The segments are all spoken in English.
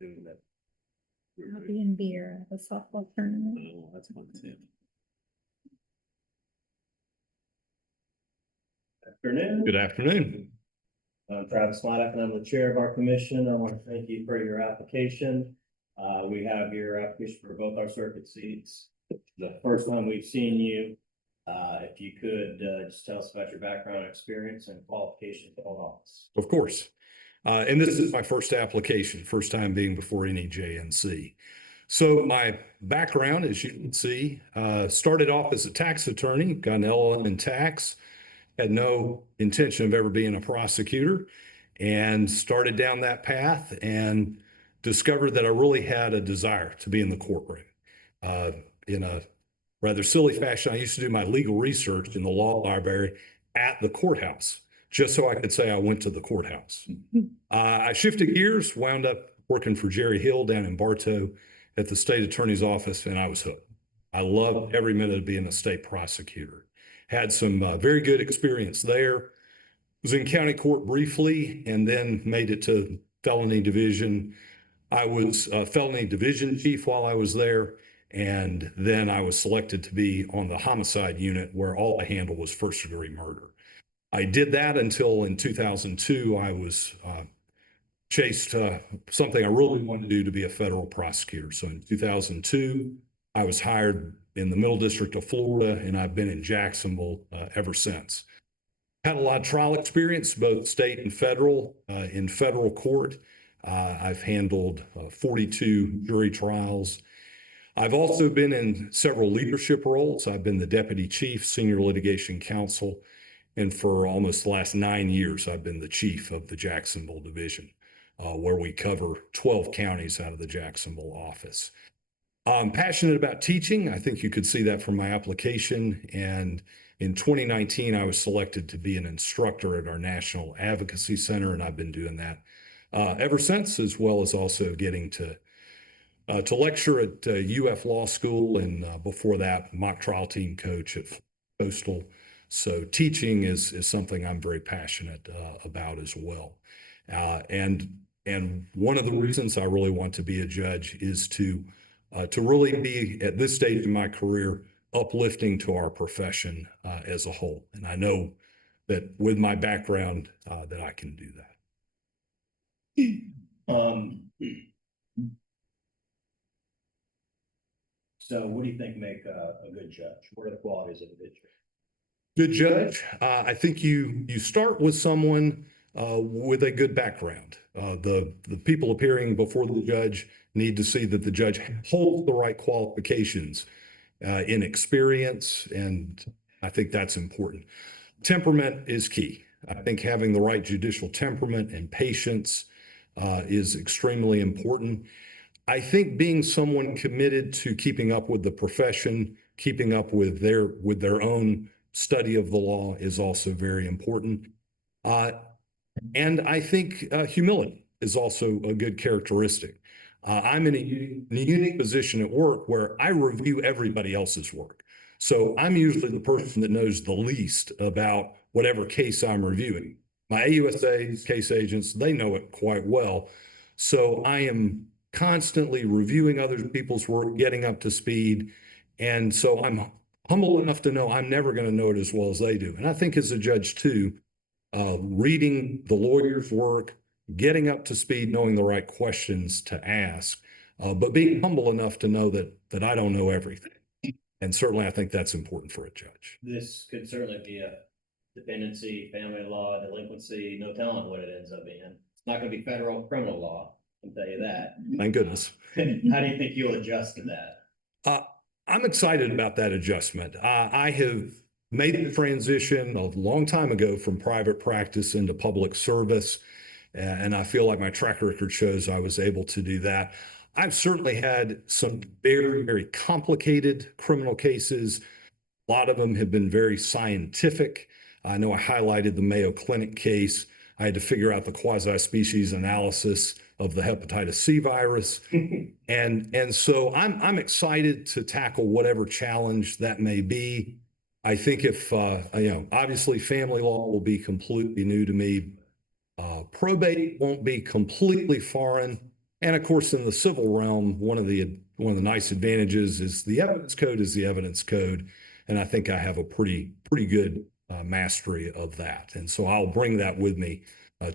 doing that. I'll be in beer at the softball tournament. Oh, that's fun too. Afternoon. Good afternoon. I'm Travis Sladek, and I'm the chair of our commission. I want to thank you for your application. We have your application for both our circuit seats. The first time we've seen you, if you could just tell us about your background, experience, and qualifications to hold office. Of course. And this is my first application, first time being before any JNC. So my background, as you can see, started off as a tax attorney, got an LLM in tax, had no intention of ever being a prosecutor, and started down that path and discovered that I really had a desire to be in the courtroom. In a rather silly fashion, I used to do my legal research in the law library at the courthouse, just so I could say I went to the courthouse. I shifted gears, wound up working for Jerry Hill down in Bartow at the state attorney's office, and I was hooked. I loved every minute of being a state prosecutor. Had some very good experience there. Was in county court briefly, and then made it to felony division. I was a felony division chief while I was there, and then I was selected to be on the homicide unit where all I handled was first-degree murder. I did that until in 2002, I was chased something I really wanted to do, to be a federal prosecutor. So in 2002, I was hired in the Middle District of Florida, and I've been in Jacksonville ever since. Had a lot of trial experience, both state and federal. In federal court, I've handled 42 jury trials. I've also been in several leadership roles. I've been the deputy chief, senior litigation counsel, and for almost the last 9 years, I've been the chief of the Jacksonville division, where we cover 12 counties out of the Jacksonville office. I'm passionate about teaching. I think you could see that from my application. And in 2019, I was selected to be an instructor at our National Advocacy Center, and I've been doing that ever since, as well as also getting to lecture at UF Law School, and before that, mock trial team coach at Coastal. So teaching is something I'm very passionate about as well. And one of the reasons I really want to be a judge is to really be, at this stage in my career, uplifting to our profession as a whole. And I know that with my background that I can do that. So what do you think make a good judge? What are the qualities of a good judge? Good judge, I think you start with someone with a good background. The people appearing before the judge need to see that the judge holds the right qualifications in experience, and I think that's important. Temperament is key. I think having the right judicial temperament and patience is extremely important. I think being someone committed to keeping up with the profession, keeping up with their own study of the law is also very important. And I think humility is also a good characteristic. I'm in a unique position at work where I review everybody else's work. So I'm usually the person that knows the least about whatever case I'm reviewing. My AUSA case agents, they know it quite well. So I am constantly reviewing other people's work, getting up to speed. And so I'm humble enough to know I'm never going to know it as well as they do. And I think as a judge too, reading the lawyer's work, getting up to speed, knowing the right questions to ask, but being humble enough to know that I don't know everything. And certainly I think that's important for a judge. This could certainly be a dependency, family law, delinquency, no telling what it ends up being. It's not going to be federal criminal law, I can tell you that. Thank goodness. How do you think you'll adjust to that? I'm excited about that adjustment. I have made the transition a long time ago from private practice into public service, and I feel like my track record shows I was able to do that. I've certainly had some very, very complicated criminal cases. A lot of them have been very scientific. I know I highlighted the Mayo Clinic case. I had to figure out the quasi-species analysis of the hepatitis C virus. And so I'm excited to tackle whatever challenge that may be. I think if, obviously family law will be completely new to me. Probate won't be completely foreign. And of course, in the civil realm, one of the nice advantages is the evidence code is the evidence code. And I think I have a pretty good mastery of that. And so I'll bring that with me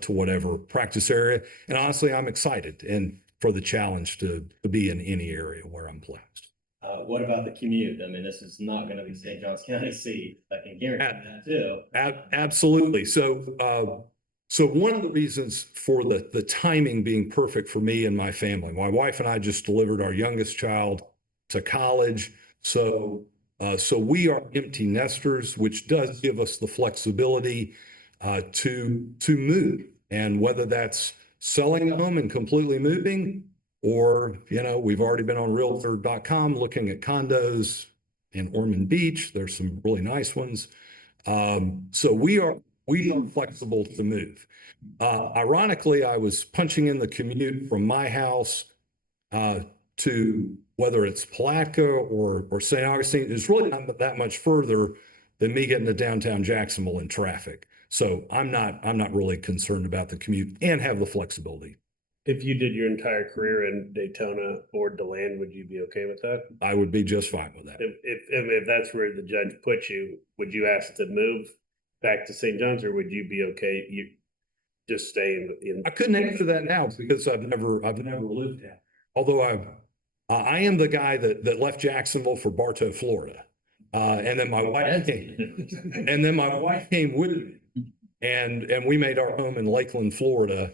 to whatever practice area. And honestly, I'm excited and for the challenge to be in any area where I'm placed. What about the commute? I mean, this is not going to be St. Johns County seat. I can guarantee that too. Absolutely. So one of the reasons for the timing being perfect for me and my family, my wife and I just delivered our youngest child to college. So we are empty nesters, which does give us the flexibility to move. And whether that's selling a home and completely moving, or, we've already been on realtor.com looking at condos in Ormond Beach. There's some really nice ones. So we are flexible to move. Ironically, I was punching in the commute from my house to whether it's Palatka or St. Augustine. It's really not that much further than me getting to downtown Jacksonville in traffic. So I'm not really concerned about the commute and have the flexibility. If you did your entire career in Daytona or DeLand, would you be okay with that? I would be just fine with that. If that's where the judge put you, would you ask to move back to St. John's, or would you be okay? You just stay in. I couldn't answer that now because I've never lived there. Although I am the guy that left Jacksonville for Bartow, Florida, and then my wife came with me, and we made our home in Lakeland, Florida,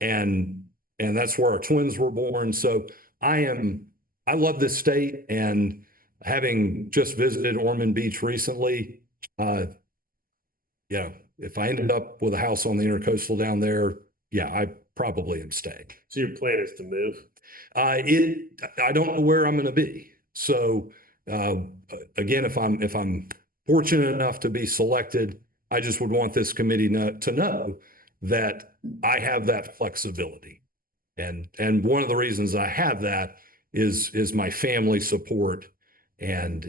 and that's where our twins were born. So I love this state, and having just visited Ormond Beach recently, if I ended up with a house on the Intercoastal down there, yeah, I probably am staying. So your plan is to move? I don't know where I'm going to be. So again, if I'm fortunate enough to be selected, I just would want this committee to know that I have that flexibility. And one of the reasons I have that is my family support. And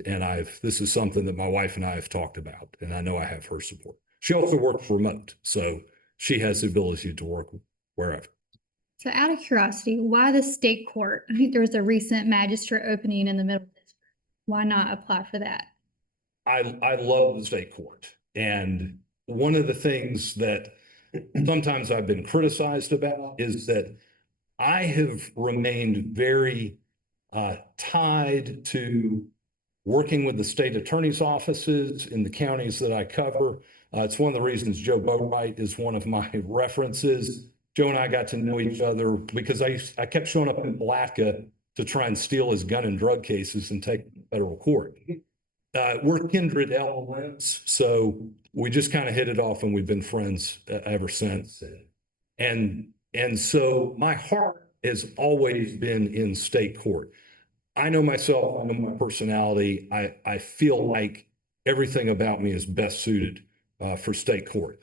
this is something that my wife and I have talked about, and I know I have her support. She also works remote, so she has the ability to work wherever. So out of curiosity, why the state court? I think there was a recent magistrate opening in the Middle District. Why not apply for that? I love the state court. And one of the things that sometimes I've been criticized about is that I have remained very tied to working with the state attorney's offices in the counties that I cover. It's one of the reasons Joe Boatwright is one of my references. Joe and I got to know each other because I kept showing up in Palatka to try and steal his gun and drug cases and take them to federal court. We're kindred LLMs, so we just kind of hit it off, and we've been friends ever since. And so my heart has always been in state court. I know myself, I know my personality. I feel like everything about me is best suited for state court.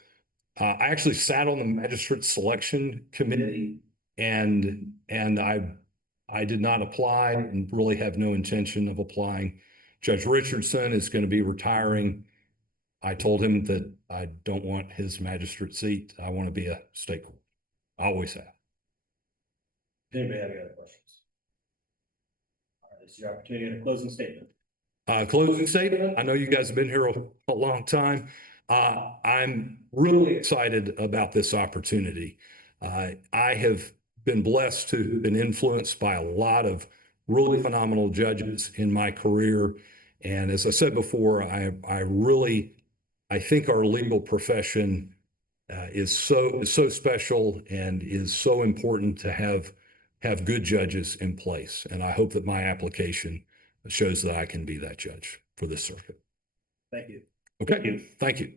I actually sat on the magistrate selection committee, and I did not apply and really have no intention of applying. Judge Richardson is going to be retiring. I told him that I don't want his magistrate seat. I want to be a state court. I always have. Anybody have any other questions? All right, this is your opportunity to closing statement. Closing statement. I know you guys have been here a long time. I'm really excited about this opportunity. I have been blessed to have been influenced by a lot of really phenomenal judges in my career. And as I said before, I think our legal profession is so special and is so important to have good judges in place. And I hope that my application shows that I can be that judge for this circuit. Thank you. Okay, thank you.